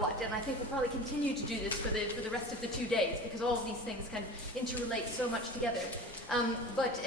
what, and I think we'll probably continue to do this for the rest of the 2 days, because all of these things can interrelate so much together. But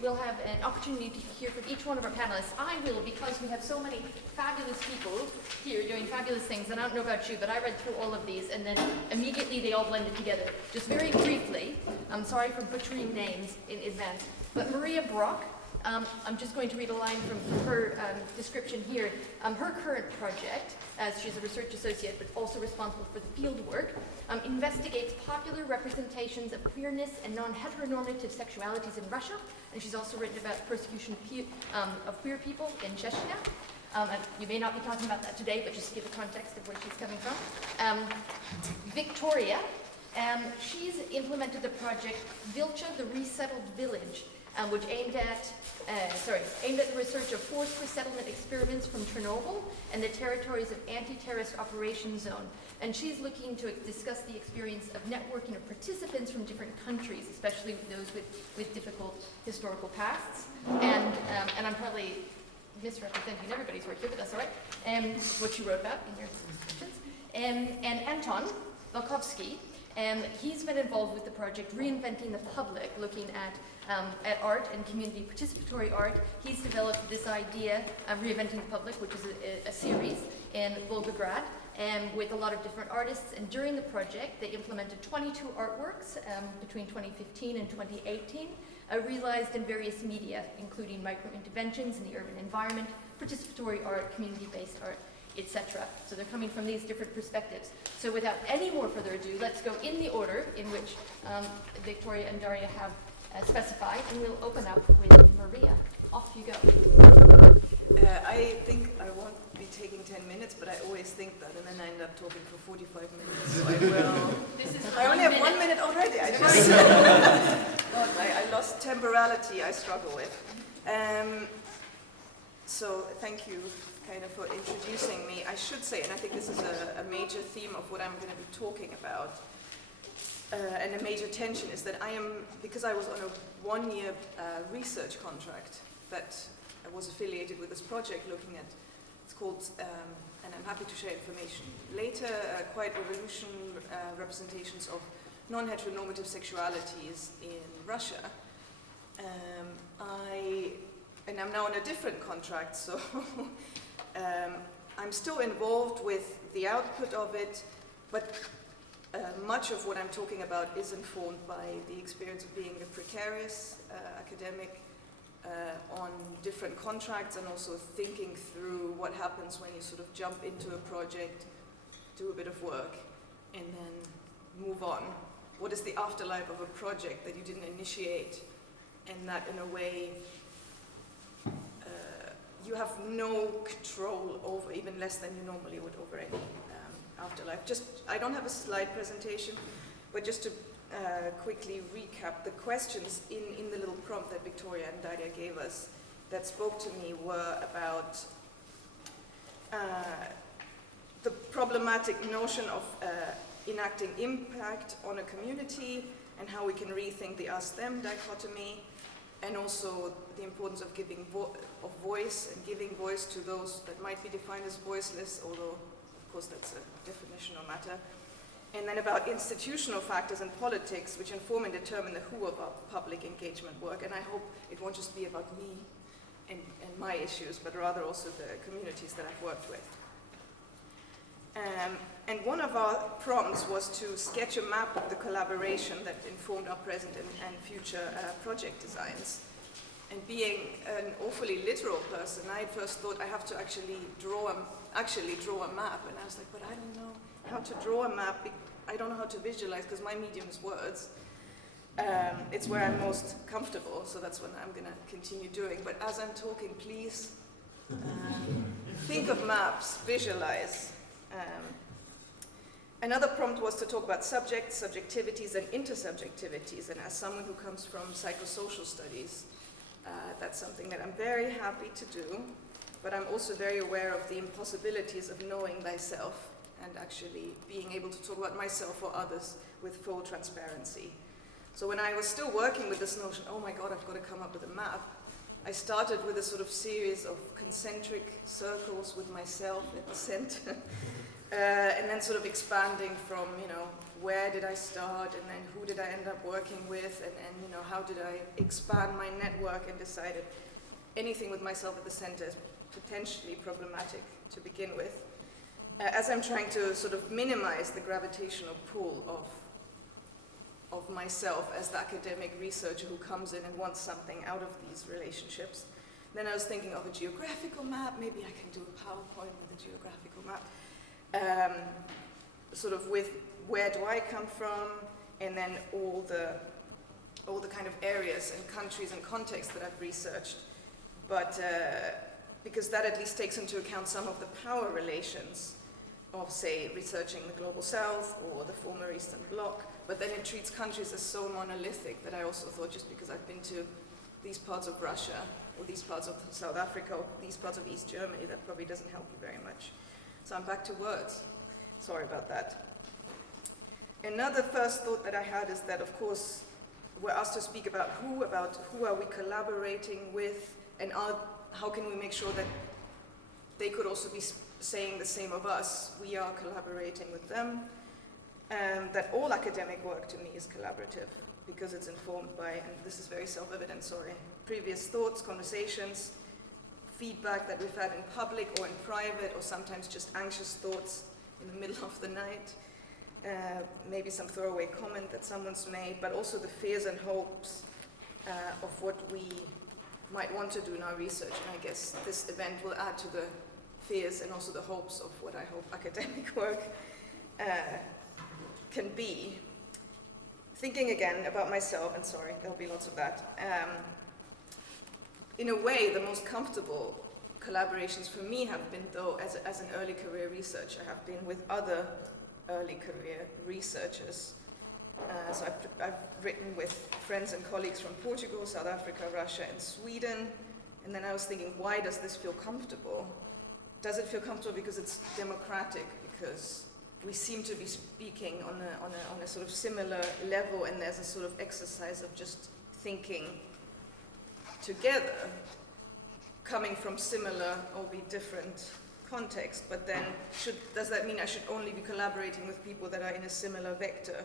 we'll have an opportunity to hear from each one of our panelists. I will, because we have so many fabulous people here doing fabulous things, and I don't know about you, but I read through all of these, and then immediately they all blended together. Just very briefly, I'm sorry for butchering names in advance, but Maria Brock, I'm just going to read a line from her description here. Her current project, as she's a research associate but also responsible for the field work, investigates popular representations of queerness and non-heteronormative sexualities in Russia, and she's also written about persecution of queer people in Chechnya. You may not be talking about that today, but just to give a context of where she's coming from. Victoria, she's implemented the project Vilcha, the Resettled Village, which aimed at the research of forced resettlement experiments from Chernobyl and the territories of anti-terrorist operation zone. And she's looking to discuss the experience of networking of participants from different countries, especially those with difficult historical pasts. And I'm probably misrepresenting everybody's work here, but that's all right. What you wrote about in your descriptions. And Anton Valkovsky, he's been involved with the project Reinventing the Public, looking at art and community participatory art. He's developed this idea of Reinventing the Public, which is a series in Volgograd, with a lot of different artists. And during the project, they implemented 22 artworks between 2015 and 2018, realized in various media, including micro-interventions in the urban environment, participatory art, community-based art, etc. So they're coming from these different perspectives. So without any more further ado, let's go in the order in which Victoria and Daria have specified, and we'll open up with Maria. Off you go. I think I won't be taking 10 minutes, but I always think that, and then I end up talking for 45 minutes. So I will. I only have 1 minute already. I just, God, I lost temporality. I struggle with. So thank you, kind of, for introducing me. I should say, and I think this is a major theme of what I'm going to be talking about. And a major tension is that because I was on a 1-year research contract that I was affiliated with this project looking at, it's called, and I'm happy to share information later, quite revolutionary representations of non-heteronormative sexualities in Russia. And I'm now on a different contract, so I'm still involved with the output of it, but much of what I'm talking about is informed by the experience of being a precarious academic on different contracts, and also thinking through what happens when you sort of jump into a project, do a bit of work, and then move on. What is the afterlife of a project that you didn't initiate, and that in a way you have no control over, even less than you normally would over any afterlife. I don't have a slide presentation, but just to quickly recap, the questions in the little prompt that Victoria and Daria gave us that spoke to me were about the problematic notion of enacting impact on a community, and how we can rethink the us-them dichotomy, and also the importance of giving voice and giving voice to those that might be defined as voiceless, although of course that's a definitional matter. And then about institutional factors and politics which inform and determine the who of our public engagement work. And I hope it won't just be about me and my issues, but rather also the communities that I've worked with. And one of our prompts was to sketch a map of the collaboration that informed our present and future project designs. And being an awfully literal person, I first thought I have to actually draw a map. And I was like, but I don't know how to draw a map. I don't know how to visualize, because my medium is words. It's where I'm most comfortable, so that's what I'm going to continue doing. But as I'm talking, please think of maps, visualize. Another prompt was to talk about subjects, subjectivities, and intersubjectivities. And as someone who comes from psychosocial studies, that's something that I'm very happy to do. But I'm also very aware of the impossibilities of knowing thyself and actually being able to talk about myself or others with full transparency. So when I was still working with this notion, oh my God, I've got to come up with a map, I started with a sort of series of concentric circles with myself at the center, And then sort of expanding from, you know, where did I start, and then who did I end up working with, and you know, how did I expand my network, and decided anything with myself at the center is potentially problematic to begin with. As I'm trying to sort of minimize the gravitational pull of myself as the academic researcher who comes in and wants something out of these relationships. Then I was thinking of a geographical map. Maybe I can do a PowerPoint with a geographical map. Sort of with where do I come from, and then all the kind of areas and countries and contexts that I've researched. But because that at least takes into account some of the power relations of, say, researching the Global South or the former Eastern Bloc, but then it treats countries as so monolithic that I also thought, just because I've been to these parts of Russia, or these parts of South Africa, or these parts of East Germany, that probably doesn't help you very much. So I'm back to words. Sorry about that. Another first thought that I had is that, of course, we're asked to speak about who are we collaborating with, and how can we make sure that they could also be saying the same of us. We are collaborating with them, and that all academic work to me is collaborative because it's informed by, and this is very self-evident, sorry, previous thoughts, conversations, feedback that we've had in public or in private, or sometimes just anxious thoughts in the middle of the night, maybe some throwaway comment that someone's made, but also the fears and hopes of what we might want to do in our research. And I guess this event will add to the fears and also the hopes of what I hope academic work can be. Thinking again about myself, and sorry, there'll be lots of that. In a way, the most comfortable collaborations for me have been, though, as an early career researcher, have been with other early career researchers. So I've written with friends and colleagues from Portugal, South Africa, Russia, and Sweden. And then I was thinking, why does this feel comfortable? Does it feel comfortable because it's democratic, because we seem to be speaking on a sort of similar level, and there's a sort of exercise of just thinking together, coming from similar, albeit different contexts, but then does that mean I should only be collaborating with people that are in a similar vector?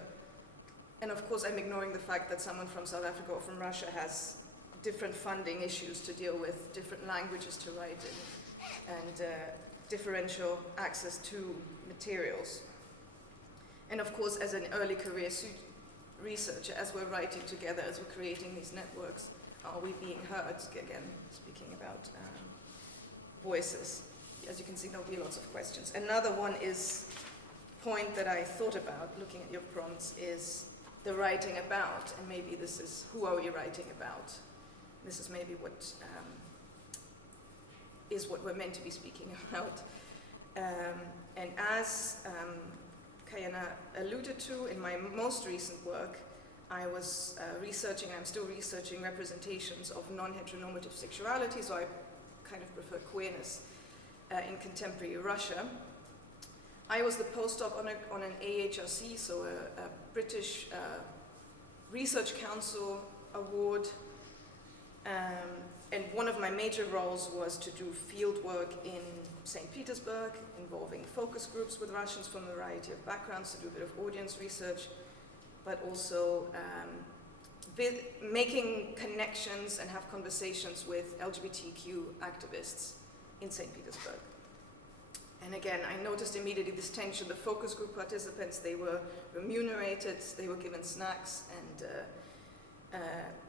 And of course I'm ignoring the fact that someone from South Africa or from Russia has different funding issues to deal with, different languages to write in, and differential access to materials. And of course, as an early career researcher, as we're writing together, as we're creating these networks, are we being heard? Again, speaking about voices. As you can see, there'll be lots of questions. Another one is, point that I thought about looking at your prompts, is the writing about, and maybe this is, who are we writing about? This is maybe what is what we're meant to be speaking about. And as Cayenna alluded to, in my most recent work, I was researching, I'm still researching representations of non-heteronormative sexuality, so I kind of prefer queerness in contemporary Russia. I was the postdoc on an AHRC, so a British Research Council award, and one of my major roles was to do field work in St. Petersburg, involving focus groups with Russians from a variety of backgrounds, to do a bit of audience research, but also making connections and have conversations with LGBTQ activists in St. Petersburg. And again, I noticed immediately this tension. The focus group participants, they were remunerated, they were given snacks, and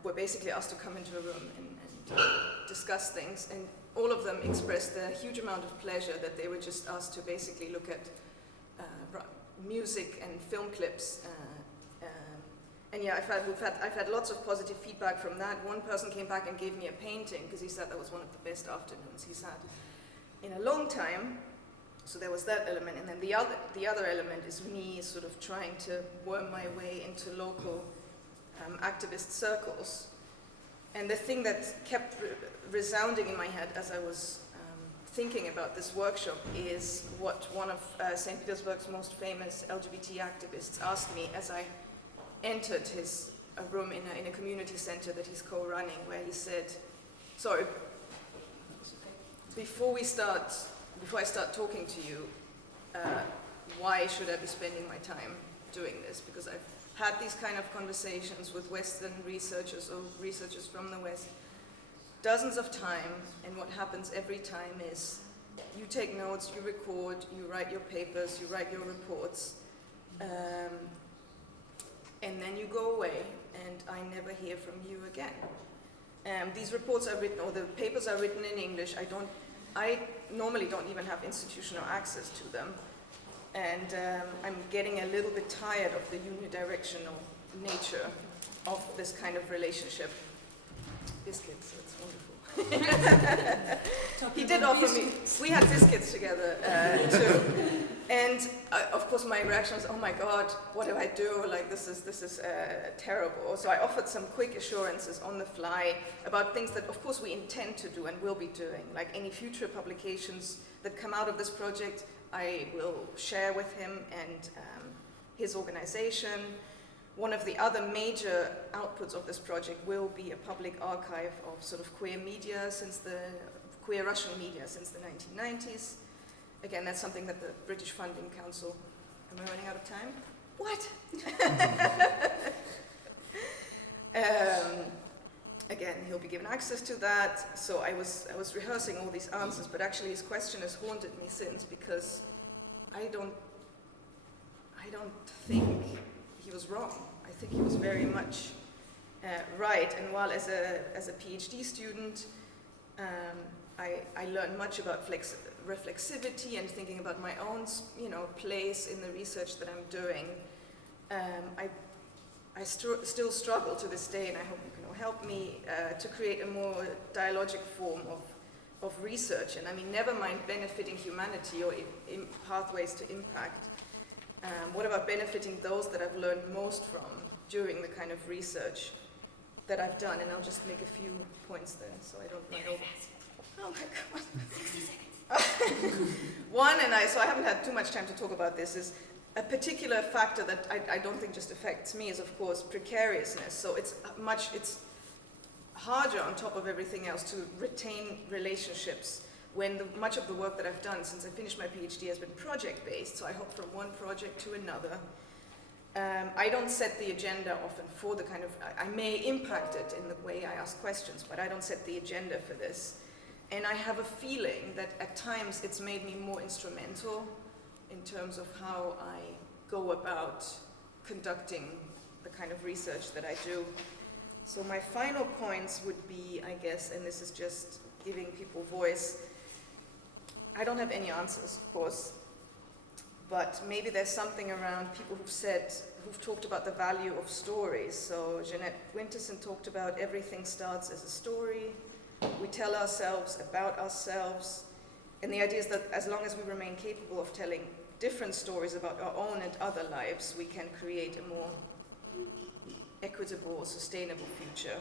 were basically asked to come into a room and discuss things. And all of them expressed a huge amount of pleasure that they were just asked to basically look at music and film clips. And yeah, I've had lots of positive feedback from that. One person came back and gave me a painting because he said that was one of the best afternoons he's had in a long time. So there was that element, and then the other element is me sort of trying to worm my way into local activist circles. And the thing that kept resounding in my head as I was thinking about this workshop is what one of St. Petersburg's most famous LGBT activists asked me as I entered a room in a community center that he's co-running, where he said, sorry, before I start talking to you, why should I be spending my time doing this? Because I've had these kind of conversations with Western researchers or researchers from the West dozens of times, and what happens every time is you take notes, you record, you write your papers, you write your reports, and then you go away, and I never hear from you again. These reports are written, or the papers are written in English. I normally don't even have institutional access to them, and I'm getting a little bit tired of the unidirectional nature of this kind of relationship. Biscuits, that's wonderful. He did offer me, we had biscuits together too. And of course my reaction was, oh my God, what do I do? Like this is terrible. So I offered some quick assurances on the fly about things that of course we intend to do and will be doing. Like any future publications that come out of this project, I will share with him and his organization. One of the other major outputs of this project will be a public archive of sort of queer media queer Russian media since the 1990s. Again, that's something that the British Funding Council, am I running out of time? What? Again, he'll be given access to that. So I was rehearsing all these answers, but actually his question has haunted me since, because I don't think he was wrong. I think he was very much right. And while as a PhD student, I learned much about reflexivity and thinking about my own, place in the research that I'm doing. I still struggle to this day, and I hope you can all help me to create a more dialogic form of research. And I mean, never mind benefiting humanity or in pathways to impact. What about benefiting those that I've learned most from during the kind of research that I've done? And I'll just make a few points there, so I don't run over. Oh my God. 60 seconds. One, so I haven't had too much time to talk about this, is a particular factor that I don't think just affects me is, of course, precariousness. So it's harder on top of everything else to retain relationships when much of the work that I've done since I finished my PhD has been project-based, so I hop from one project to another. I don't set the agenda often for the kind of, I may impact it in the way I ask questions, but I don't set the agenda for this. And I have a feeling that at times it's made me more instrumental in terms of how I go about conducting the kind of research that I do. So my final points would be, I guess, and this is just giving people voice, I don't have any answers, of course, but maybe there's something around people who've talked about the value of stories. So Jeanette Winterson talked about everything starts as a story. We tell ourselves about ourselves. And the idea is that as long as we remain capable of telling different stories about our own and other lives, we can create a more equitable, sustainable future.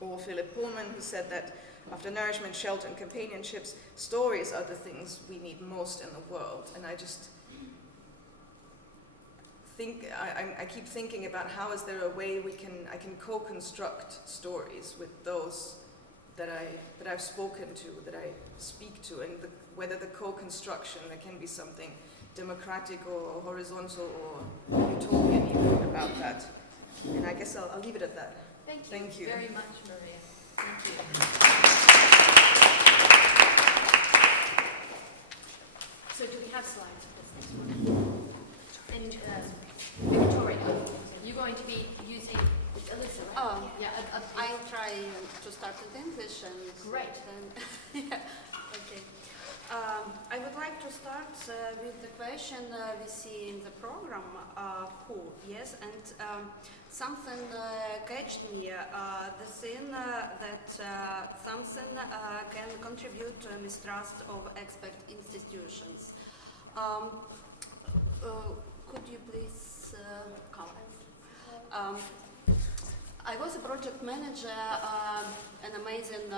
Or Philip Pullman, who said that after nourishment, shelter, and companionships, stories are the things we need most in the world. And I just think, I keep thinking about how is there a way I can co-construct stories with those that I've spoken to, that I speak to, and whether the co-construction, there can be something democratic or horizontal or utopian even about that. And I guess I'll leave it at that. Thank you very much, Maria. Thank you. So do we have slides for this next one? And Viktoria, you're going to be using Alyssa, right? Oh, yeah. I'll try to start in English and great. Then, yeah. Okay. I would like to start with the question we see in the program, who, yes, and something catched me, the thing that something can contribute to a mistrust of expert institutions. Could you please comment? I was a project manager, an amazing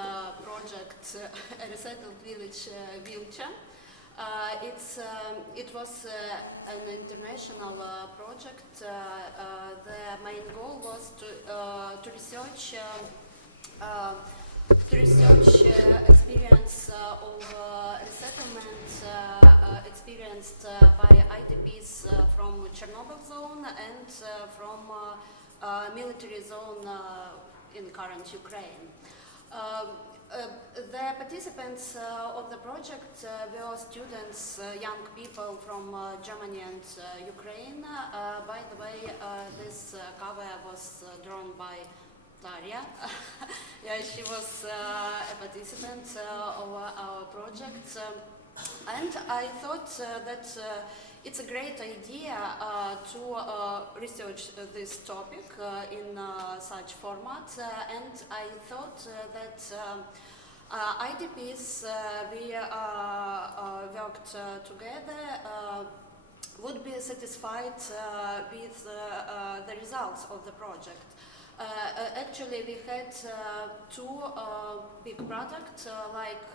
project, a resettled village, Vilcha. It was an international project. The main goal was to research the research experience of resettlement experienced by IDPs from Chernobyl zone and from military zone in current Ukraine. The participants of the project were students, young people from Germany and Ukraine. By the way, this cover was drawn by Daria. Yeah, she was a participant of our project. And I thought that it's a great idea to research this topic in such format, and I thought that IDPs we worked together would be satisfied with the results of the project. Actually, we had two big products like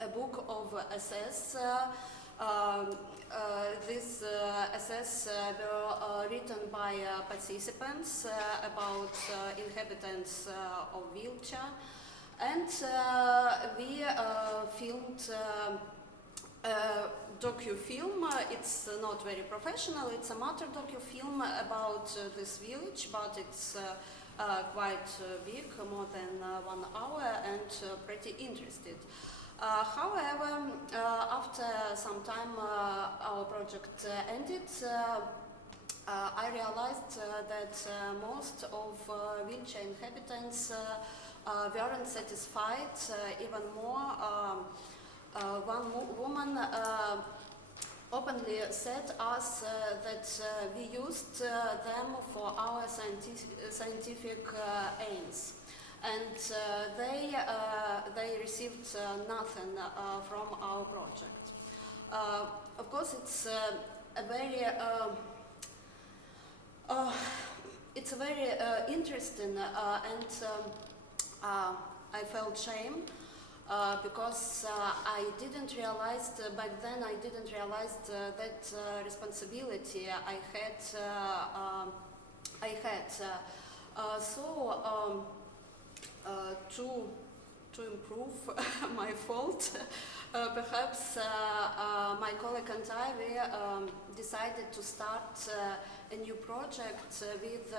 a book of essays. These essays were written by participants about inhabitants of wheelchair, and we filmed a docu-film. It's not very professional, it's a matter docu-film about this village, but it's quite big, more than 1 hour, and pretty interesting. However, after some time our project ended, I realized that most of wheelchair inhabitants weren't satisfied. Even more, one woman openly said us that we used them for our scientific aims. And they received nothing from our project. Of course, it's a very interesting, and I felt shame because I didn't realize back then. I didn't realize that responsibility I had. To improve my fault, perhaps my colleague and I decided to start a new project with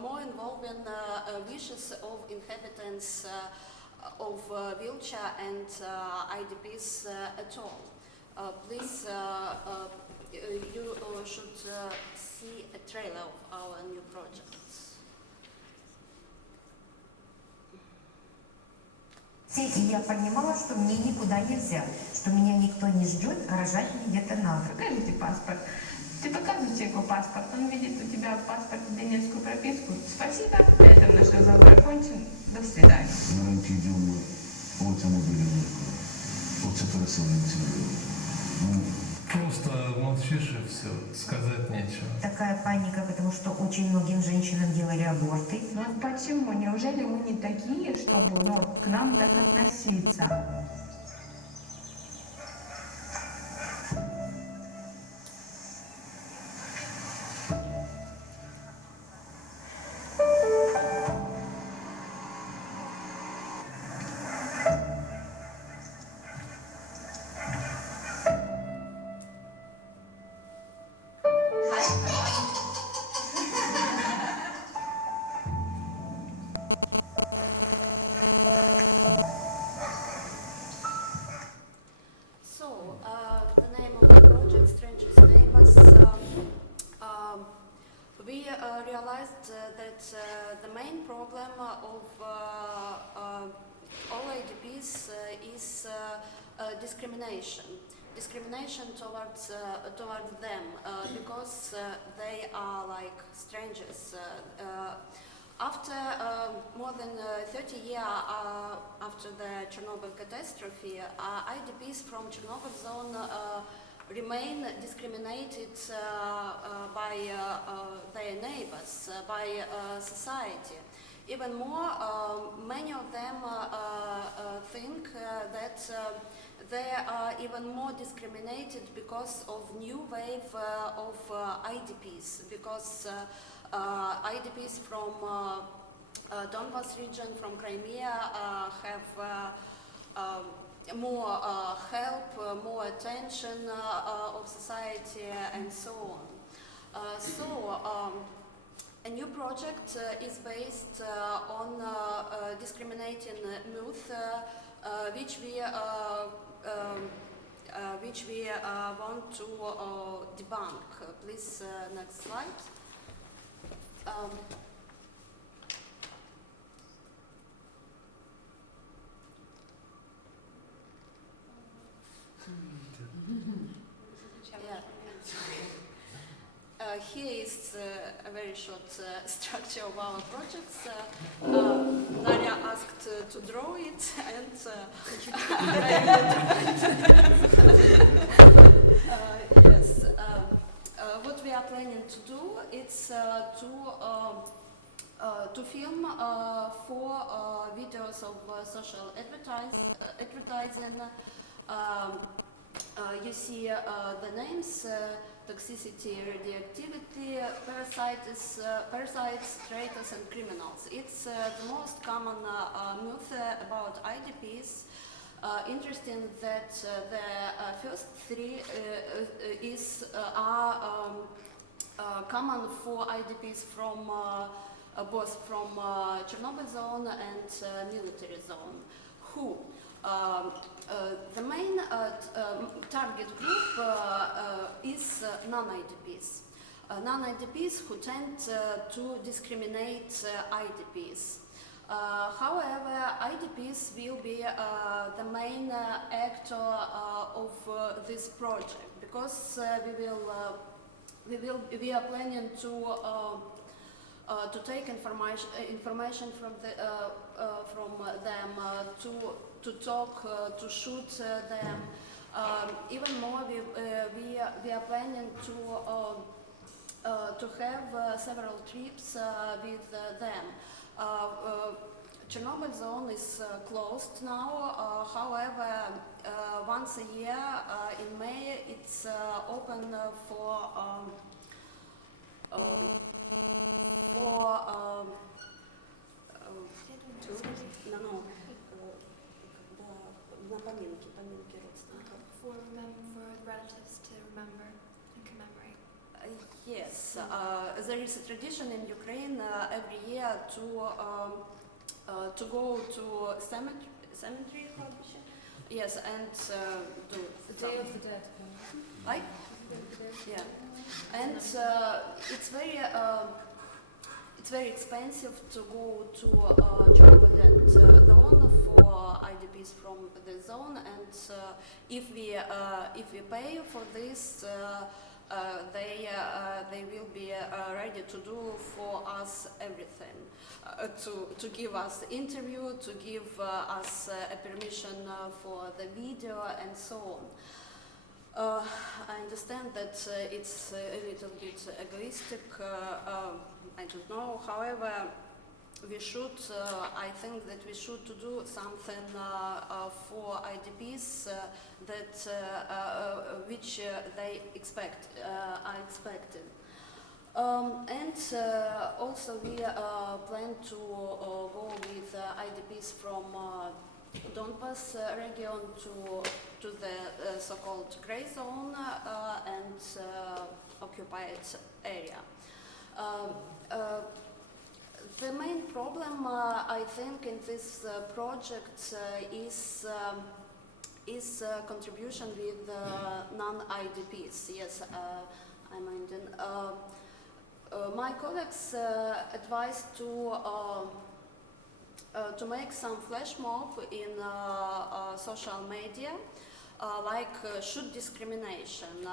more involving wishes of inhabitants of wheelchair and IDPs at all. Please, you should see a trailer of our new project. И я понимала, что мне никуда нельзя, что меня никто не ждет, а рожать мне где-то надо. Покажите паспорт. Ты показываешь его паспорт, он видит у тебя в паспорте донецкую прописку. Спасибо, на этом наш разговор окончен. До свидания. Просто молчишь и все, сказать нечего. Такая паника, потому что очень многим женщинам делали аборты. Ну почему? Неужели мы не такие, чтобы к нам так относиться? The main problem of all IDPs is discrimination. Discrimination towards them because they are like strangers. After more than 30 years after the Chernobyl catastrophe, IDPs from Chernobyl zone remain discriminated by their neighbors, by society. Even more, many of them think that they are even more discriminated because of new wave of IDPs, because IDPs from Donbas region, from Crimea, have more help, more attention of society, and so on. A new project is based on discriminating myth, which we want to debunk. Please, next slide. Here is a very short structure of our projects. Daria asked to draw it, and yes. What we are planning to do is to film 4 videos of social advertising. You see the names. Toxicity, radioactivity, parasites, traitors, and criminals. It's the most common myth about IDPs. Interesting that the first 3 are common for IDPs from both from Chernobyl zone and military zone. Who? The main target group is non-IDPs. Non-IDPs who tend to discriminate IDPs. However, IDPs will be the main actor of this project, because we are planning to take information from them, to talk, to shoot them. Even more, we are planning to have several trips with them. Chernobyl zone is closed now. However, once a year in May, it's open for for relatives to remember and commemorate. Yes, there is a tradition in Ukraine every year to go to cemetery. Yes, and do The Day of the Dead. Right? Yeah, and it's very expensive to go to Chernobyl and zone for IDPs from the zone, and if we pay for this, they will be ready to do for us everything, to give us interview, to give us a permission for the video, and so on. I understand that it's a little bit egoistic, I don't know. However, we should, I think that we should do something for IDPs which they are expected. And also we plan to go with IDPs from Donbas region to the so-called grey zone and occupied area. The main problem, I think, in this project is contribution with non-IDPs. Yes, I mean, my colleagues advised to make some flash mob in social media, like shoot discrimination.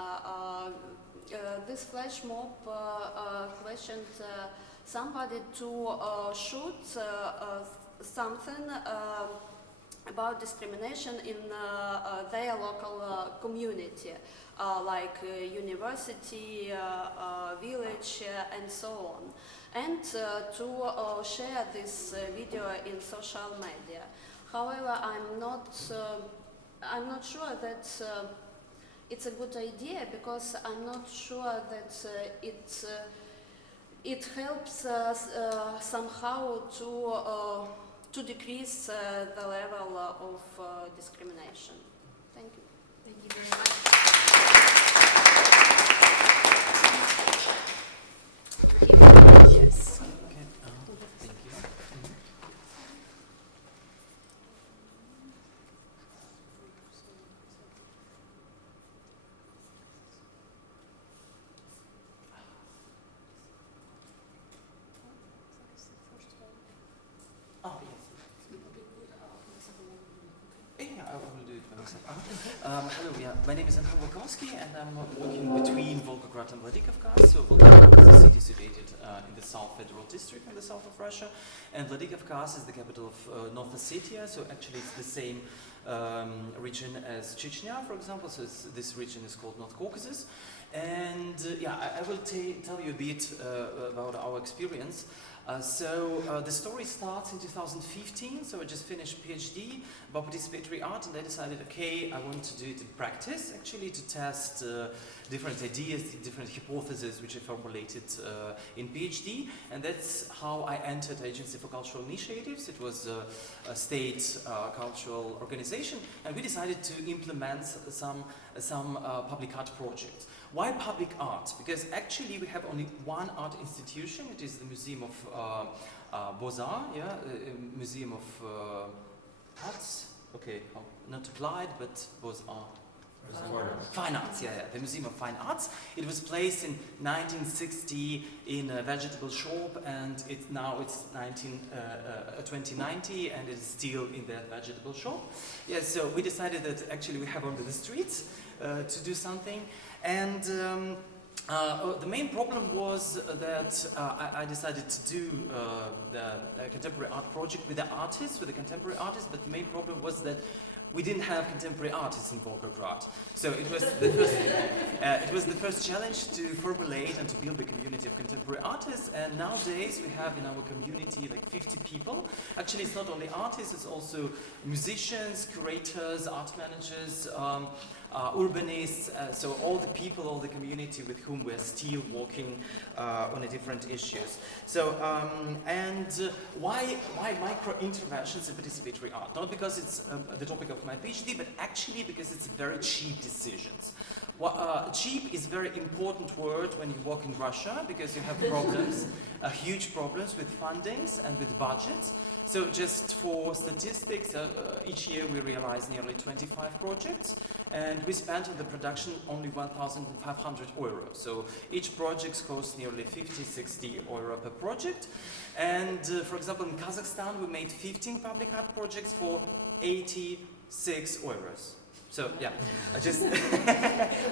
This flash mob questioned somebody to shoot something about discrimination in their local community, like university, village, and so on, and to share this video in social media. However, I'm not sure that it's a good idea, because I'm not sure that it helps us somehow to decrease the level of discrimination. Thank you. Thank you very much. Yes. Okay. Thank you. Oh, yes. Yeah, I will do it by myself. Hello, yeah. My name is Anton Valkovsky, and I'm working between Volgograd and Vladikavkaz. So Volgograd is a city situated in the South Federal District in the south of Russia, and Vladikavkaz is the capital of North Ossetia. So actually, it's the same region as Chechnya, for example. So this region is called North Caucasus. And yeah, I will tell you a bit about our experience. The story starts in 2015, so I just finished PhD about participatory art, and I decided, okay, I want to do it in practice, actually, to test different ideas, different hypotheses which I formulated in PhD, and that's how I entered Agency for Cultural Initiatives. It was a state cultural organization, and we decided to implement some public art projects. Why public art? Because actually we have only one art institution. It is the Museum of Beaux-Arts, yeah, Museum of Arts. Okay, not applied, but Beaux-Arts. Fine Arts, yeah, the Museum of Fine Arts. It was placed in 1960 in a vegetable shop, and now it's 2090, and it is still in that vegetable shop. Yeah, so we decided that actually we have only the streets to do something. And the main problem was that I decided to do the contemporary art project with the artists, with the contemporary artists, but the main problem was that we didn't have contemporary artists in Volgograd. So it was the first challenge to formulate and to build a community of contemporary artists. And nowadays we have in our community like 50 people. Actually, it's not only artists, it's also musicians, curators, art managers, urbanists, so all the people, all the community with whom we're still working on different issues. So, why micro-interventions in participatory art? Not because it's the topic of my PhD, but actually because it's very cheap decisions. Cheap is a very important word when you work in Russia, because you have problems, huge problems with fundings and with budgets. So just for statistics, each year we realize nearly 25 projects, and we spent on the production only 1,500 euros. So each project costs nearly 50-60 euro per project. And for example, in Kazakhstan, we made 15 public art projects for 86 euros. So yeah, I just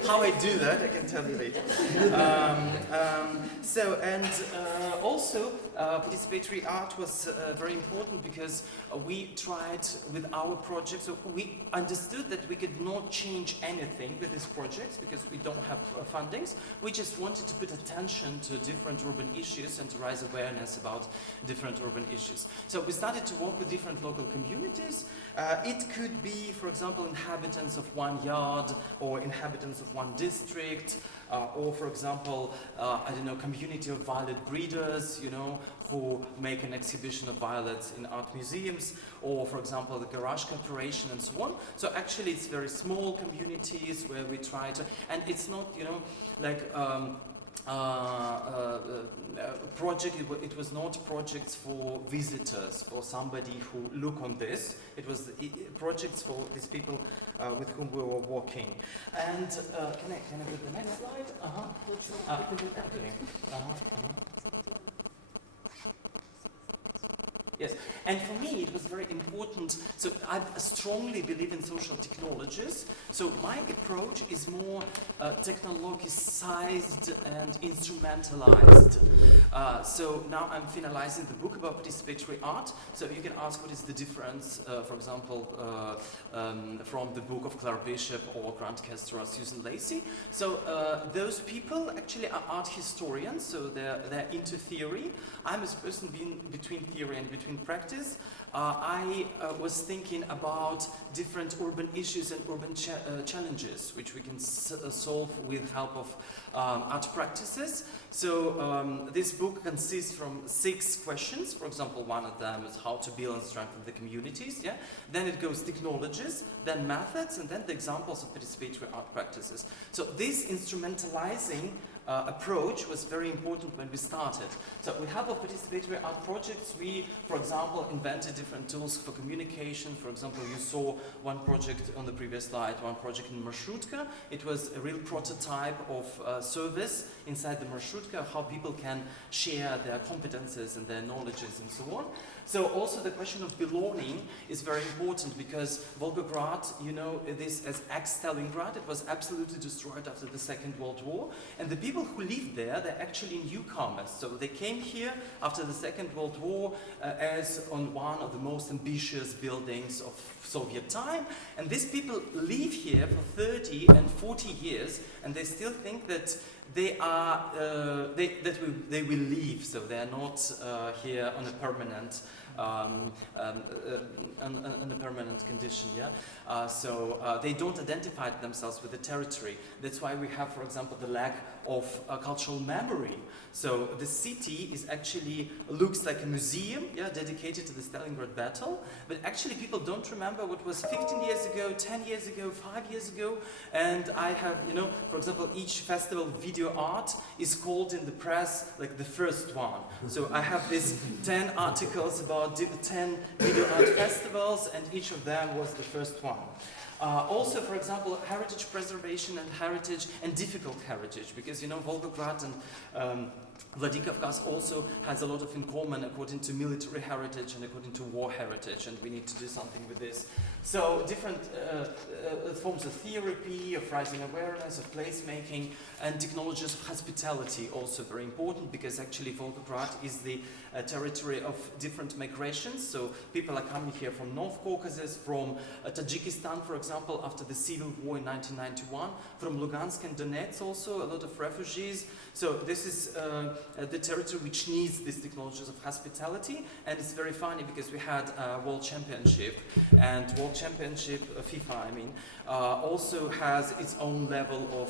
how I do that I can tell you later. Also participatory art was very important because we tried with our projects. So we understood that we could not change anything with these projects because we don't have fundings. We just wanted to put attention to different urban issues and to raise awareness about different urban issues. So we started to work with different local communities. It could be, for example, inhabitants of one yard or inhabitants of one district, or for example, I don't know, community of violet breeders, you know, who make an exhibition of violets in art museums, or for example, the garage corporation and so on. So actually it's very small communities where we try to, and it's not, you know, like, project, it was not projects for visitors, for somebody who look on this. It was projects for these people with whom we were working. And can I get the next slide? Okay. Yes, and for me it was very important. So I strongly believe in social technologies. So my approach is more technologicized and instrumentalized. So now I'm finalizing the book about participatory art. So you can ask what is the difference, for example, from the book of Claire Bishop or Grant Kester or Susan Lacey. So those people actually are art historians. So they're into theory. I'm a person being between theory and between between practice, I was thinking about different urban issues and urban challenges which we can solve with help of art practices. So this book consists from 6 questions. For example, one of them is how to build and strengthen the communities. Yeah? Then it goes technologies, then methods, and then the examples of participatory art practices. So this instrumentalizing approach was very important when we started. So with help of participatory art projects, we, for example, invented different tools for communication. For example, you saw one project on the previous slide, one project in Marshrutka. It was a real prototype of service inside the Marshrutka, how people can share their competences and their knowledges and so on. So also the question of belonging is very important, because Volgograd, you know, this as ex-Stalingrad, it was absolutely destroyed after the Second World War, and the people who lived there, they're actually newcomers. So they came here after the Second World War as on one of the most ambitious buildings of Soviet time, and these people live here for 30 and 40 years, and they still think that they are they will leave, so they are not here on a permanent on a permanent condition. Yeah, so they don't identify themselves with the territory. That's why we have, for example, the lack of cultural memory. So the city is actually looks like a museum, yeah, dedicated to the Stalingrad battle, but actually people don't remember what was 15 years ago, 10 years ago, 5 years ago. And I have, you know, for example, each festival video art is called in the press like the first one. So I have these 10 articles about 10 video art festivals, and each of them was the first one. Also, for example, heritage preservation and heritage and difficult heritage, because, you know, Volgograd and Vladikavkaz also has a lot of in common according to military heritage and according to war heritage, and we need to do something with this. So different forms of therapy, of rising awareness, of placemaking, and technologies of hospitality also very important, because actually Volgograd is the territory of different migrations. So people are coming here from North Caucasus, from Tajikistan, for example, after the civil war in 1991, from Lugansk and Donetsk also, a lot of refugees. So this is the territory which needs these technologies of hospitality, and it's very funny because we had a World Championship, and World Championship, FIFA I mean, also has its own level of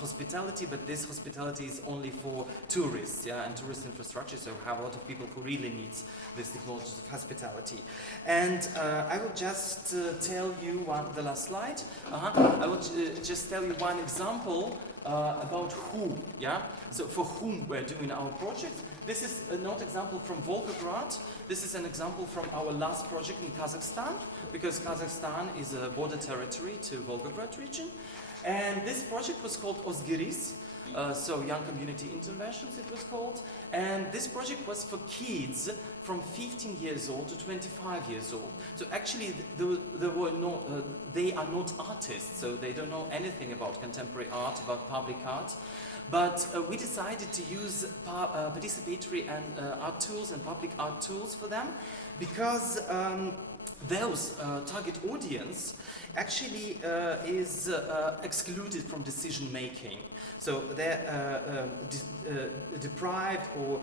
hospitality, but this hospitality is only for tourists, yeah, and tourist infrastructure, so we have a lot of people who really need these technologies of hospitality. And I will just tell you the last slide. I will just tell you one example about who, yeah? So for whom we're doing our project. This is not example from Volgograd. This is an example from our last project in Kazakhstan, because Kazakhstan is a border territory to Volgograd region. And this project was called Ozgiris, so Young Community Interventions it was called. And this project was for kids from 15 years old to 25 years old. So actually they are not artists, so they don't know anything about contemporary art, about public art. But we decided to use participatory and art tools and public art tools for them, because those target audience actually is excluded from decision making. So they're deprived or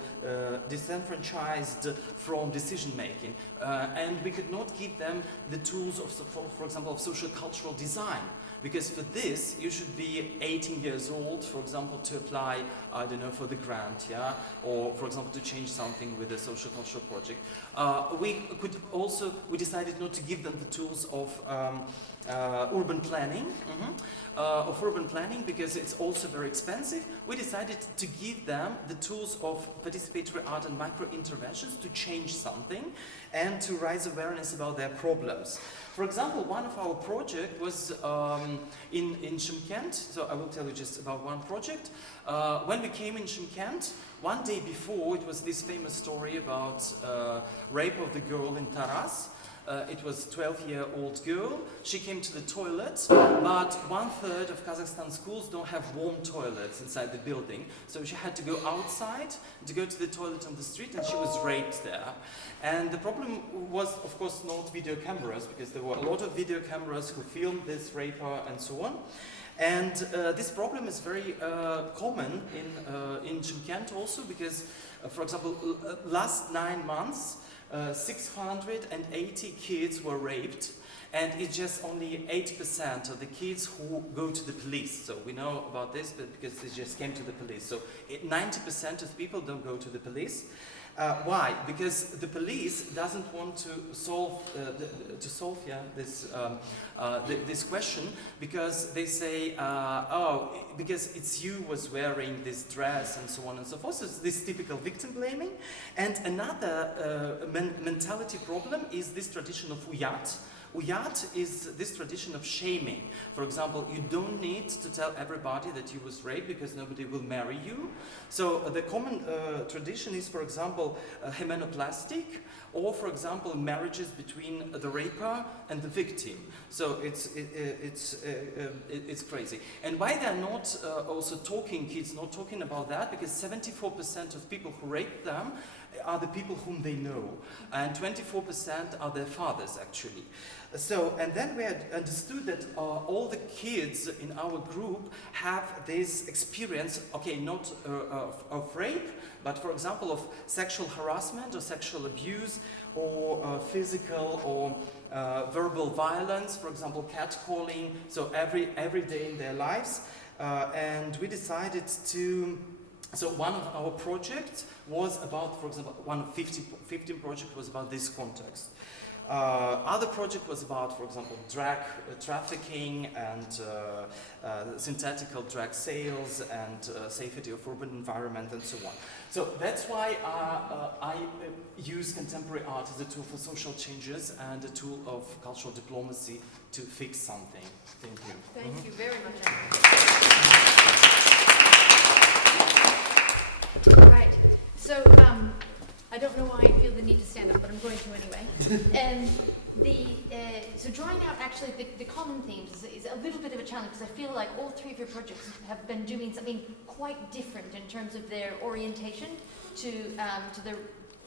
disenfranchised from decision making, and we could not give them the tools of, for example, of social cultural design. Because for this, you should be 18 years old, for example, to apply, I don't know, for the grant, yeah? Or, for example, to change something with a social cultural project. We decided not to give them the tools of urban planning, because it's also very expensive. We decided to give them the tools of participatory art and micro-interventions to change something and to raise awareness about their problems. For example, one of our projects was in Shymkent, so I will tell you just about one project. When we came in Shymkent, one day before, it was this famous story about rape of the girl in Taras. It was a 12-year-old girl. She came to the toilet, but 1/3 of Kazakhstan schools don't have warm toilets inside the building. So she had to go outside to go to the toilet on the street, and she was raped there. And the problem was, of course, not video cameras, because there were a lot of video cameras who filmed this raper and so on. And this problem is very common in Shymkent also, because, for example, last 9 months, 680 kids were raped, and it's just only 8% of the kids who go to the police. So we know about this because they just came to the police. So 90% of people don't go to the police. Why? Because the police doesn't want to solve this question, because they say, oh, because it's you was wearing this dress and so on and so forth. So it's this typical victim blaming. And another mentality problem is this tradition of uyat. Uyat is this tradition of shaming. For example, you don't need to tell everybody that you was raped because nobody will marry you. So the common tradition is, for example, hymenoplastic, or for example, marriages between the raper and the victim. So it's crazy. And why they're not also talking, kids not talking about that, because 74% of people who rape them are the people whom they know, and 24% are their fathers, actually. So, and then we had understood that all the kids in our group have this experience, okay, not of rape, but for example of sexual harassment or sexual abuse, or physical or verbal violence, for example, catcalling, so every day in their lives. And we decided to, so one of our projects was about, for example, one of 15 project was about this context. Other project was about, for example, drug trafficking and synthetical drug sales and safety of urban environment and so on. So that's why I use contemporary art as a tool for social changes and a tool of cultural diplomacy to fix something. Thank you. Thank you very much, Anton. Right. So I don't know why I feel the need to stand up, but I'm going to anyway. So drawing out actually the common themes is a little bit of a challenge, because I feel like all three of your projects have been doing something quite different in terms of their orientation to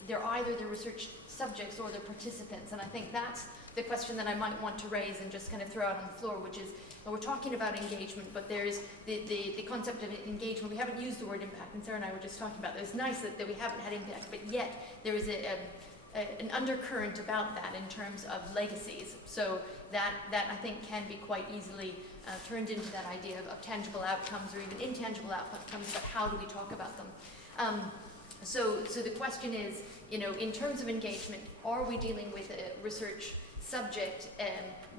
their either the research subjects or their participants. And I think that's the question that I might want to raise and just kind of throw out on the floor, which is, we're talking about engagement, but there's the concept of engagement. We haven't used the word impact, and Sarah and I were just talking about it. It's nice that we haven't had impact, but yet there is an undercurrent about that in terms of legacies. So that I think can be quite easily turned into that idea of tangible outcomes or even intangible outcomes, but how do we talk about them? So the question is, in terms of engagement, are we dealing with a research subject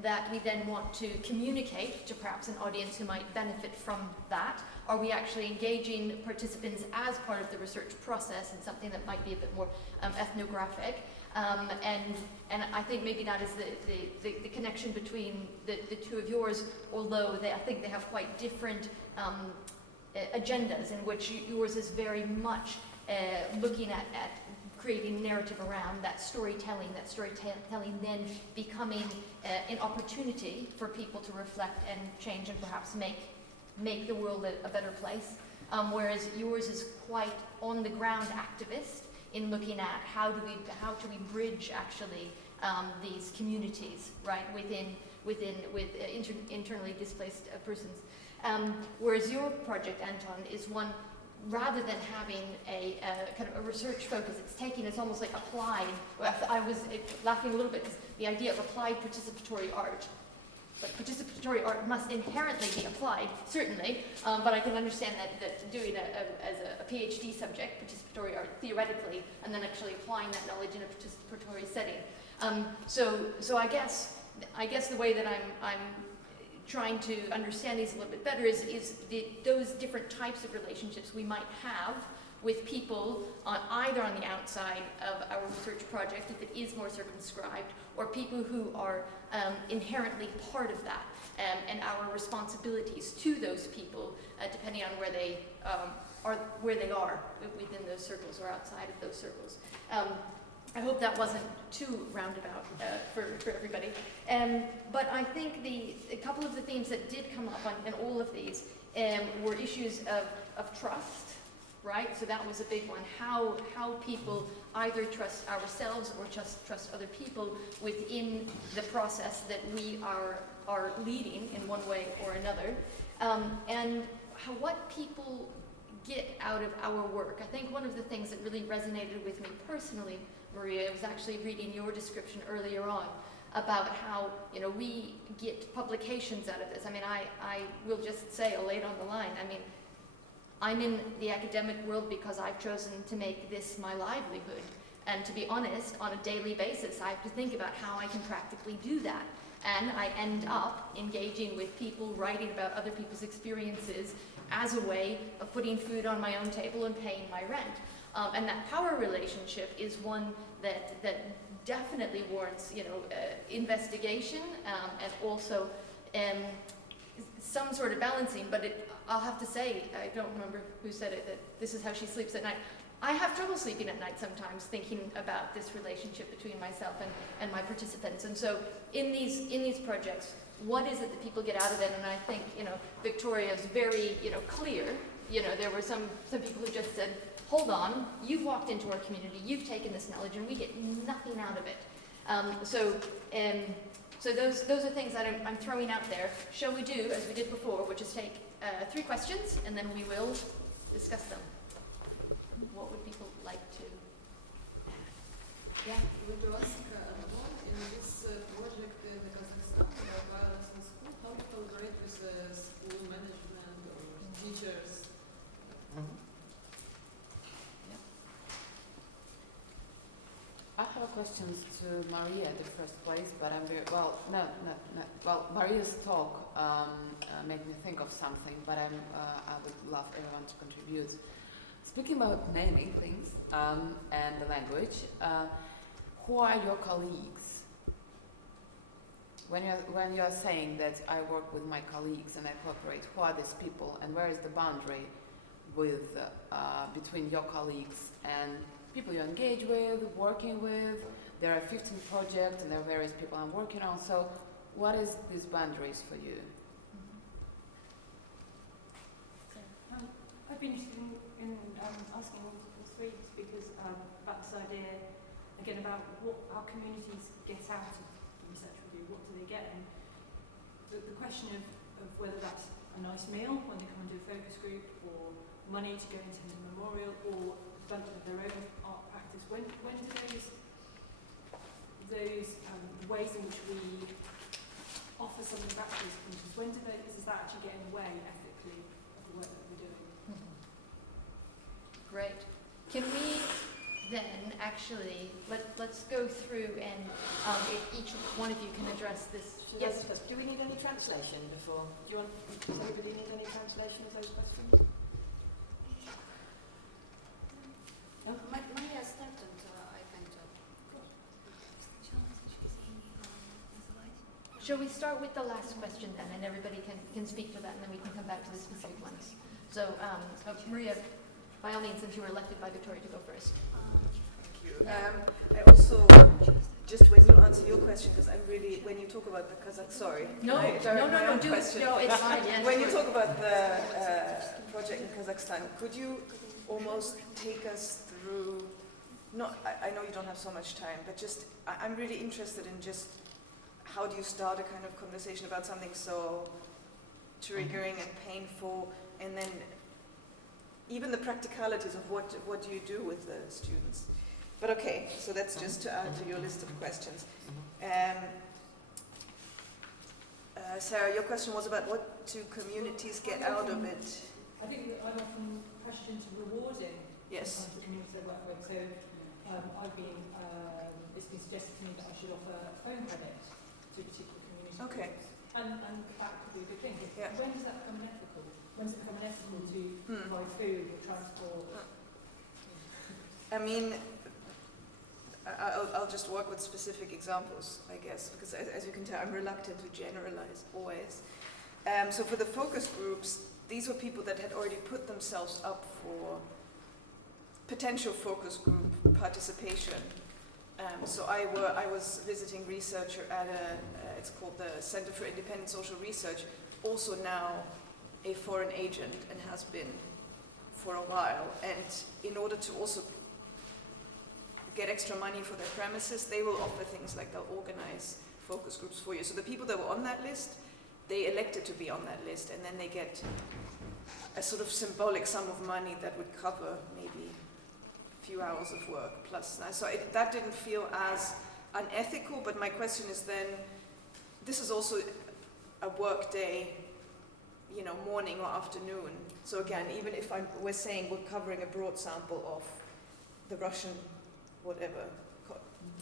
that we then want to communicate to perhaps an audience who might benefit from that? Are we actually engaging participants as part of the research process in something that might be a bit more ethnographic? And I think maybe that is the connection between the two of yours, although I think they have quite different agendas, in which yours is very much looking at creating narrative around that storytelling then becoming an opportunity for people to reflect and change and perhaps make the world a better place. Whereas yours is quite on the ground activist in looking at how do we bridge actually these communities, right, with internally displaced persons. Whereas your project, Anton, is one, rather than having a kind of a research focus, it's almost like applied. I was laughing a little bit because the idea of applied participatory art. But participatory art must inherently be applied, certainly, but I can understand that doing as a PhD subject, participatory art theoretically, and then actually applying that knowledge in a participatory setting. So I guess the way that I'm trying to understand these a little bit better is those different types of relationships we might have with people either on the outside of our research project, if it is more circumscribed, or people who are inherently part of that, and our responsibilities to those people, depending on where they are within those circles or outside of those circles. I hope that wasn't too roundabout for everybody. But I think a couple of the themes that did come up in all of these were issues of trust, right? So that was a big one. How people either trust ourselves or just trust other people within the process that we are leading in one way or another. And what people get out of our work. I think one of the things that really resonated with me personally Maria, I was actually reading your description earlier on about how, you know, we get publications out of this. I mean, I will just say, I'll lay it on the line. I mean, I'm in the academic world because I've chosen to make this my livelihood. And to be honest, on a daily basis, I have to think about how I can practically do that. And I end up engaging with people, writing about other people's experiences as a way of putting food on my own table and paying my rent. And that power relationship is one that definitely warrants, you know, investigation and also some sort of balancing. But I'll have to say, I don't remember who said it, that this is how she sleeps at night. I have trouble sleeping at night sometimes, thinking about this relationship between myself and my participants. And so in these projects, what is it that people get out of it? And I think, you know, Viktoria is very, you know, clear. You know, there were some people who just said, hold on, you've walked into our community, you've taken this knowledge, and we get nothing out of it. So those are things that I'm throwing out there. Shall we do, as we did before, which is take 3 questions, and then we will discuss them. What would people like to? Yeah? I want to ask Anton, in this project in Kazakhstan about violence in school, how do you collaborate with school management or teachers? I have questions to Maria in the first place, but I'm very, well, no, Maria's talk made me think of something, but I would love everyone to contribute. Speaking about naming things and the language, who are your colleagues? When you're saying that I work with my colleagues and I cooperate, who are these people, and where is the boundary with between your colleagues and people you engage with, working with? There are 15 projects and there are various people I'm working on. So, what is these boundaries for you? I'd be interested in asking all three because about this idea again about what our communities get out of the research review. What do they get? And the question of whether that's a nice meal when they come and do a focus group, or money to go into a memorial, or development of their own art practice. When do those ways in which we offer something back to those communities, when does that actually get in the way ethically of the work that we're doing? Great. Can we then actually let's go through and if each one of you can address this. Yes. Do we need any translation before? Does anybody need any translation of those questions? Maria started, I think. Shall we start with the last question then, and everybody can speak to that, and then we can come back to the specific ones. So, Maria, by all means, since you were elected by Viktoria, to go first. Thank you. I also, just when you answer your question, because I'm really, when you talk about the Kazakh, sorry. No, it's fine. Yeah, when you talk about the project in Kazakhstan, could you almost take us through, I know you don't have so much time, but just, I'm really interested in just how do you start a kind of conversation about something so triggering and painful, and then even the practicalities of what do you do with the students. But okay, so that's just to add to your list of questions. Sarah, your question was about what do communities get out of it? I think that I'm often questioned rewarding. Yes. The communities I work with. So it's been suggested to me that I should offer phone credit to particular communities. Okay. And that could be a good thing. Yeah. When does that become unethical? When does it become unethical to provide food or transport? I mean, I'll just work with specific examples, I guess, because as you can tell, I'm reluctant to generalize always. So for the focus groups, these were people that had already put themselves up for potential focus group participation. So I was visiting researcher at it's called the Center for Independent Social Research, also now a foreign agent and has been for a while. And in order to also get extra money for their premises, they will offer things like they'll organize focus groups for you. So the people that were on that list, they elected to be on that list, and then they get a sort of symbolic sum of money that would cover maybe few hours of work plus. So that didn't feel as unethical, but my question is then, this is also a work day, you know, morning or afternoon. So again, even if we're saying we're covering a broad sample of the Russian, whatever,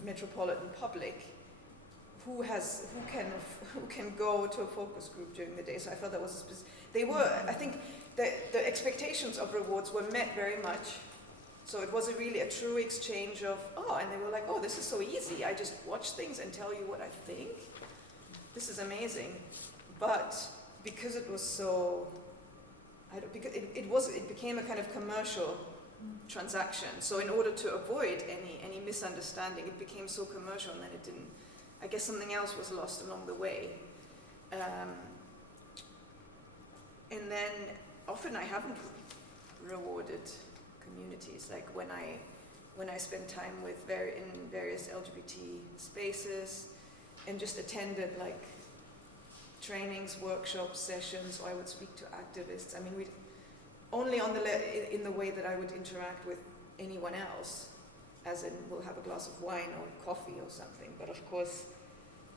metropolitan public, who can go to a focus group during the day? So I felt that was I think the expectations of rewards were met very much. So it was really a true exchange of, and they were like, this is so easy. I just watch things and tell you what I think. This is amazing. But because it was so, because it became a kind of commercial transaction. So in order to avoid any misunderstanding, it became so commercial, and then it didn't. I guess something else was lost along the way. And then often I haven't rewarded communities, like when I spend time with in various LGBT spaces and just attended like trainings, workshops, sessions, or I would speak to activists. I mean, only in the way that I would interact with anyone else, as in we'll have a glass of wine or coffee or something. But of course,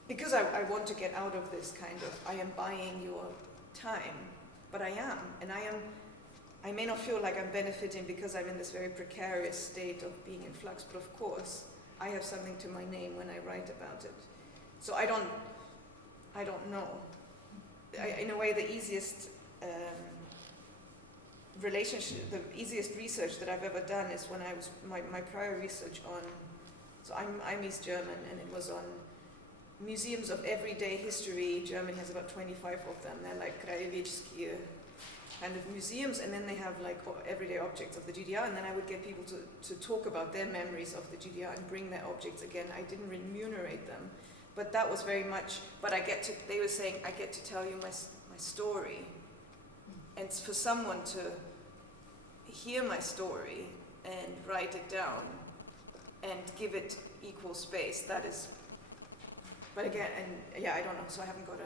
because I want to get out of this kind of, I am buying your time, but I am, and I may not feel like I'm benefiting because I'm in this very precarious state of being in flux, but of course, I have something to my name when I write about it. So I don't know. In a way, the easiest relationship, the easiest research that I've ever done is when I was, my prior research on, so I'm East German, and it was on museums of everyday history. Germany has about 25 of them. They're like krajewiczkie kind of museums, and then they have like everyday objects of the GDR, and then I would get people to talk about their memories of the GDR and bring their objects again. I didn't remunerate them, but that was very much, but they were saying, I get to tell you my story. And for someone to hear my story and write it down and give it equal space, that is, but again, and yeah, I don't know, so I haven't got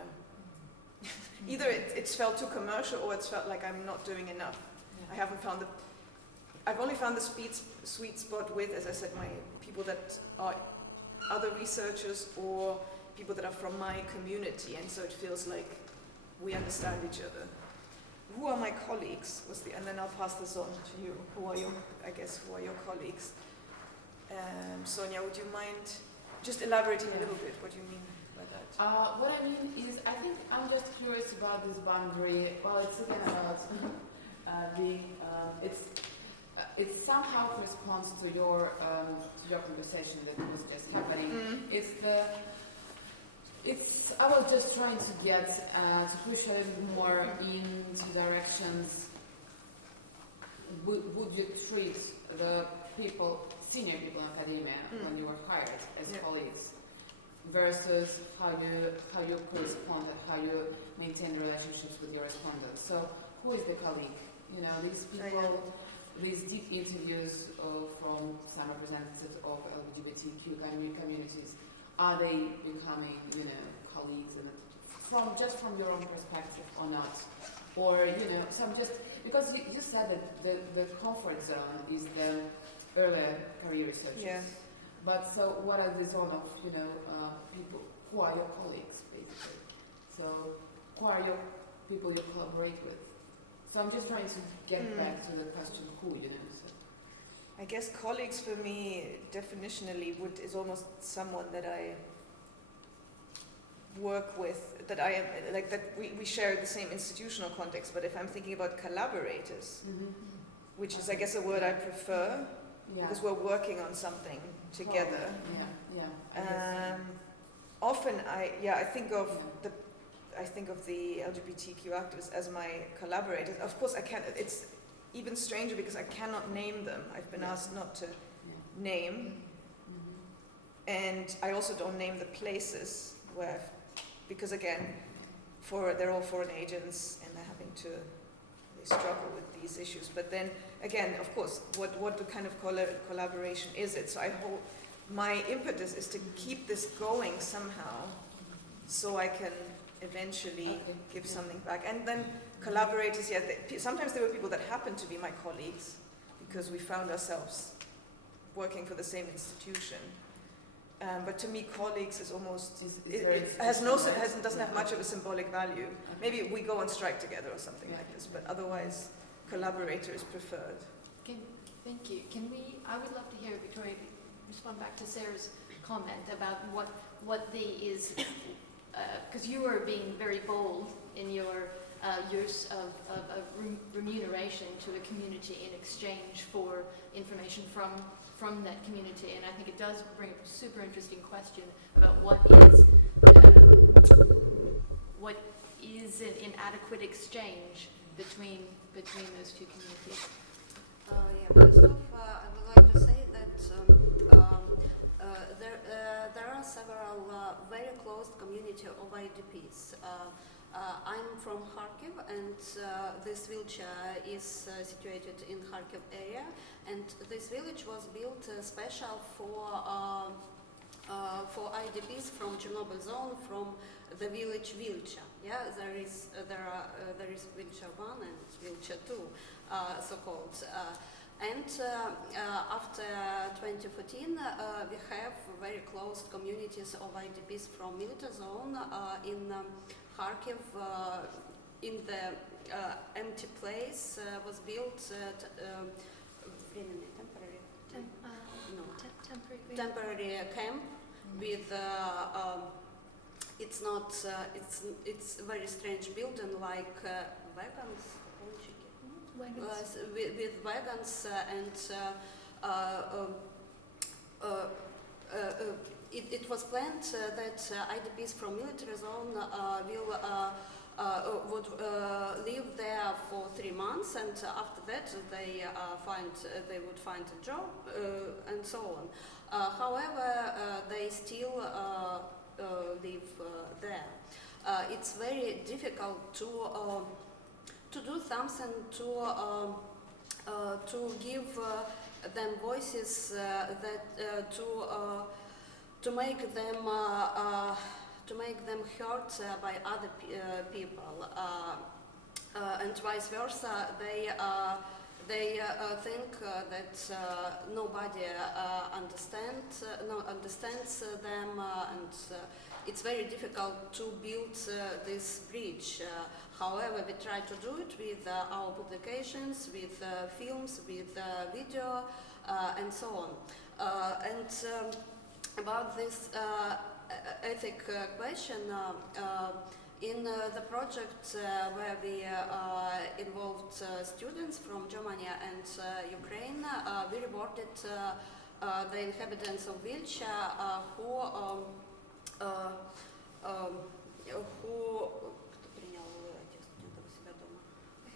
either it's felt too commercial, or it's felt like I'm not doing enough. Yeah. I haven't found I've only found the sweet spot with, as I said, my people that are other researchers or people that are from my community, and so it feels like we understand each other. Who are my colleagues? And then I'll pass this on to you. Who are your colleagues? Sonia, would you mind just elaborating a little bit what you mean by that? What I mean is, I think I'm just curious about this boundary. Well, it's again about it somehow corresponds to your conversation that was just happening. Mm-hmm. I was just trying to get to push a little more into directions. Would you treat the senior people in academia when you were hired as colleagues, versus how you corresponded, how you maintain relationships with your respondents? So who is the colleague? You know, these people, these deep interviews from some representatives of LGBTQ communities. Are they becoming, colleagues, and from your own perspective or not? Or, because you said that the comfort zone is the earlier career researchers. Yeah. But so what are the zone of, people, who are your colleagues, basically? So who are your people you collaborate with? So I'm just trying to get back to the question, who, so. I guess colleagues for me, definitionally, is almost someone that I work with, that I am, like that we share the same institutional context, but if I'm thinking about collaborators, which is, I guess, a word I prefer, because we're working on something together. Often I think of the LGBTQ activists as my collaborators. Of course, I can't. It's even stranger because I cannot name them. I've been asked not to name, and I also don't name the places where, because again, they're all foreign agents and they struggle with these issues. But then again, of course, what kind of collaboration is it? So I hope my impetus is to keep this going somehow, so I can eventually give something back. And then collaborators, sometimes there were people that happened to be my colleagues because we found ourselves working for the same institution. But to me, colleagues is almost, It's it very doesn't have much of a symbolic value. Maybe we go on strike together or something like this, but otherwise, collaborator is preferred. Thank you. I would love to hear Viktoria respond back to Sarah's comment about what is, because you are being very bold in your use of remuneration to a community in exchange for information from that community, and I think it does bring a super interesting question about what is an inadequate exchange between those two communities. First off, I would like to say that there are several very close community of IDPs. I'm from Kharkiv, and this village is situated in Kharkiv area, and this village was built special for IDPs from Chernobyl zone, from the village Vilcha. Yeah, there is Vilcha 1 and Vilcha 2, so-called. And after 2014, we have very close communities of IDPs from military zone in Kharkiv. In the empty place was built temporary camp with it's a very strange building like wagons. With wagons and it was planned that IDPs from military zone would live there for 3 months, and after that they would find a job and so on. However, they still live there. It's very difficult to do something to give them voices that to make them heard by other people, and vice versa. They think that nobody understands them, and it's very difficult to build this bridge. However, we try to do it with our publications, with films, with video, and so on. And about this ethic question, in the project where we involved students from Germany and Ukraine, we rewarded the inhabitants of Vilcha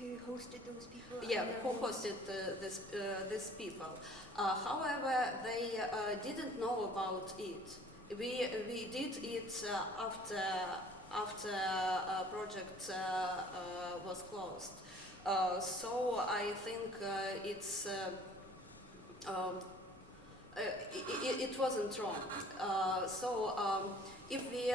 who hosted those people? Yeah, who hosted these people. However, they didn't know about it. We did it after project was closed. So I think it wasn't wrong. So if we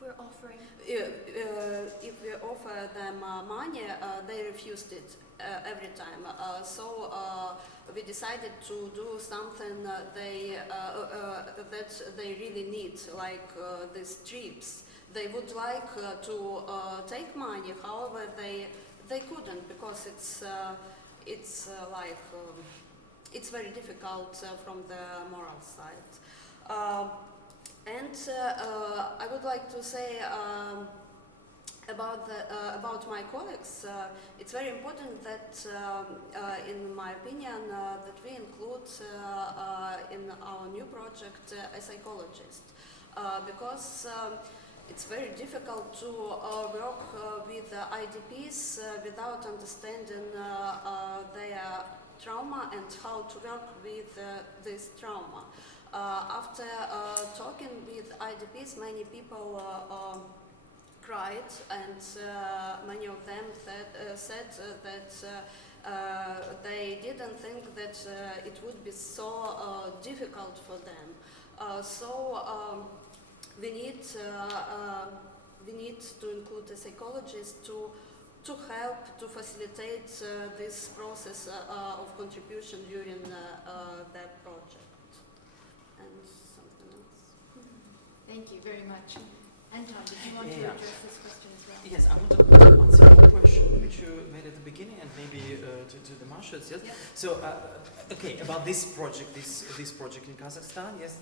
we're offering. If we offer them money, they refused it every time. So we decided to do something that they really need, like these trips. They would like to take money, however, they couldn't, because it's very difficult from the moral side. And I would like to say about my colleagues. It's very important that, in my opinion, that we include in our new project a psychologist, because it's very difficult to work with IDPs without understanding their trauma and how to work with this trauma. After talking with IDPs, many people cried, and many of them said that they didn't think that it would be so difficult for them. So we need to include a psychologist to to help to facilitate this process of contribution during the project. And something else. Thank you very much. Anton, did you want to address this question as well? Yes, I want to answer your question, which you made at the beginning, and maybe to the marshals. Yes. Yeah. So, okay, about this project, this project in Kazakhstan. Yes,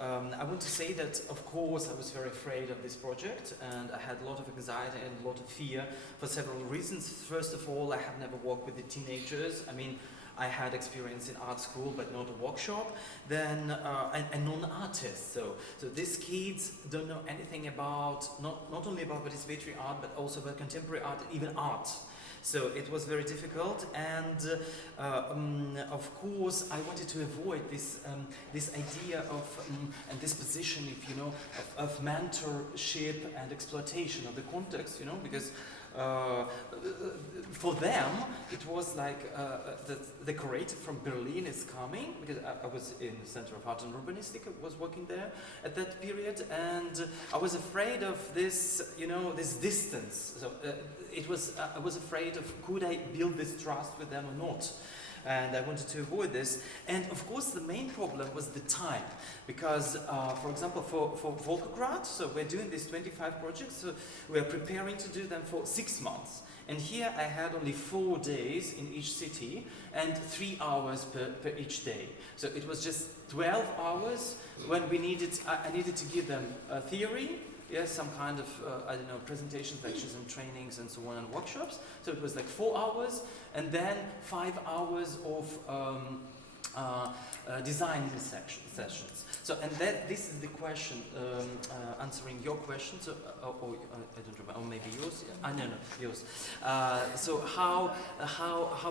I want to say that of course I was very afraid of this project, and I had a lot of anxiety and a lot of fear for several reasons. First of all, I have never worked with the teenagers. I mean, I had experience in art school, but not a workshop. Then, and non-artists. So these kids don't know anything about, not only about participatory art, but also about contemporary art, even art. So it was very difficult, and of course I wanted to avoid this this idea of and this position, if you know, of mentorship and exploitation of the context, you know, because for them it was like the curator from Berlin is coming, because I was in the Center of Art and Urbanistic, I was working there at that period, and I was afraid of this, you know, this distance. So I was afraid of, could I build this trust with them or not? And I wanted to avoid this. And of course the main problem was the time, because for example for Volgograd, so we're doing these 25 projects, so we're preparing to do them for 6 months. And here I had only 4 days in each city and 3 hours per each day. So it was just 12 hours when we needed, I needed to give them a theory, yes, some kind of, I don't know, presentations, lectures and trainings and so on, and workshops. So it was like 4 hours, and then 5 hours of design sessions. So, and this is the question, answering your question, so, I don't remember, or maybe yours, no, yours. So how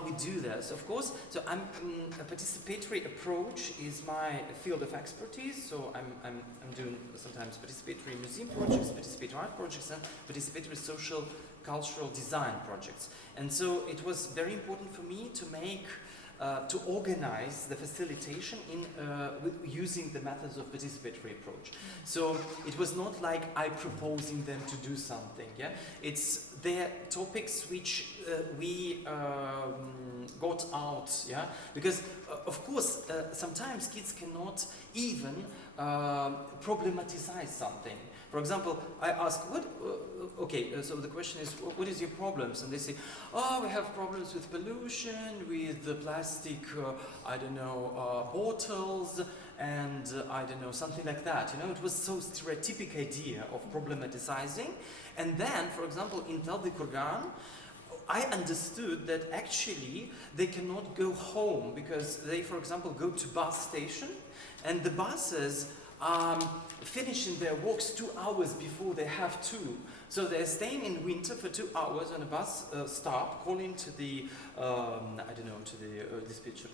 we do this, of course, so a participatory approach is my field of expertise, so I'm doing sometimes participatory museum projects, participatory art projects, and participatory social cultural design projects. And so it was very important for me to make to organize the facilitation in using the methods of participatory approach. So it was not like I proposing them to do something. Yeah, it's their topics which we got out. Yeah, because of course sometimes kids cannot even problematize something. For example, I ask, so the question is, what is your problems? And they say, oh, we have problems with pollution, with the plastic, I don't know, bottles, and I don't know, something like that. You know, it was so stereotypic idea of problematizing. And then, for example, in Tel de Kurgan, I understood that actually they cannot go home because they, for example, go to bus station, and the buses finishing their walks 2 hours before they have to. So they're staying in winter for 2 hours on a bus stop, calling to the, I don't know, to the dispatcher.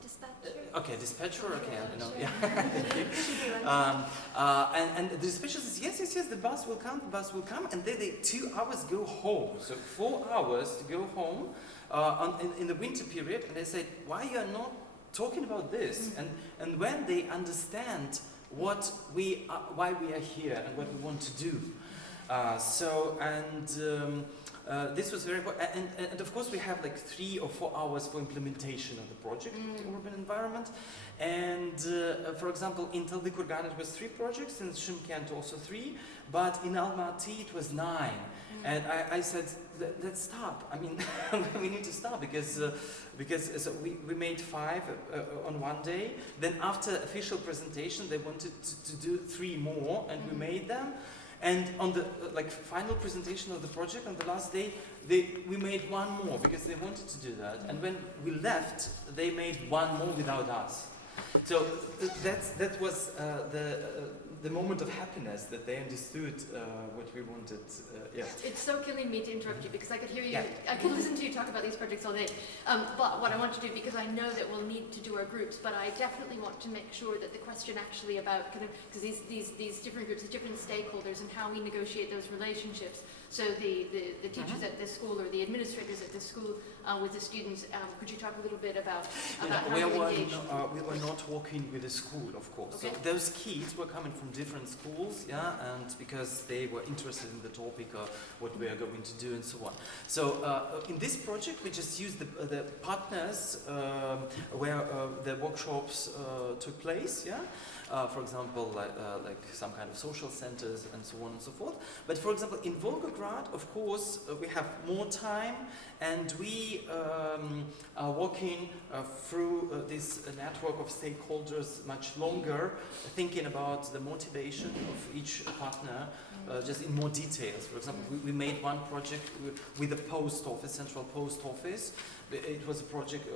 Dispatcher? Okay, dispatcher, okay, I don't know, yeah, thank you. And the dispatcher says, yes, the bus will come, and then they 2 hours go home. So 4 hours to go home in the winter period, and they said, why you are not talking about this, and when they understand what why we are here and what we want to do, this was very important. And of course we have like 3 or 4 hours for implementation of the project in the urban environment. And for example, in Tel de Kurgan it was 3 projects, in Shymkent also 3, but in Almaty it was 9. And I said, let's stop. I mean, we need to stop because so we made 5 on one day. Then after official presentation, they wanted to do 3 more, and we made them. And on the final presentation of the project, on the last day, we made 1 more because they wanted to do that. And when we left, they made 1 more without us. So that was the moment of happiness that they understood what we wanted. Yeah. It's so killing me to interrupt you because I could hear you, I could listen to you talk about these projects all day. But what I want to do, because I know that we'll need to do our groups, but I definitely want to make sure that the question actually about kind of, because these different groups, these different stakeholders and how we negotiate those relationships. So the teachers at this school or the administrators at this school with the students, could you talk a little bit about how you engage? We were not working with the school, of course. Okay. So those kids were coming from different schools, yeah, and because they were interested in the topic of what we are going to do and so on. So in this project, we just used the partners where the workshops took place, yeah. For example, like some kind of social centers and so on and so forth. But for example, in Volgograd, of course, we have more time, and we are working through this network of stakeholders much longer, thinking about the motivation of each partner just in more details. For example, we made one project with the post office, central post office. It was a project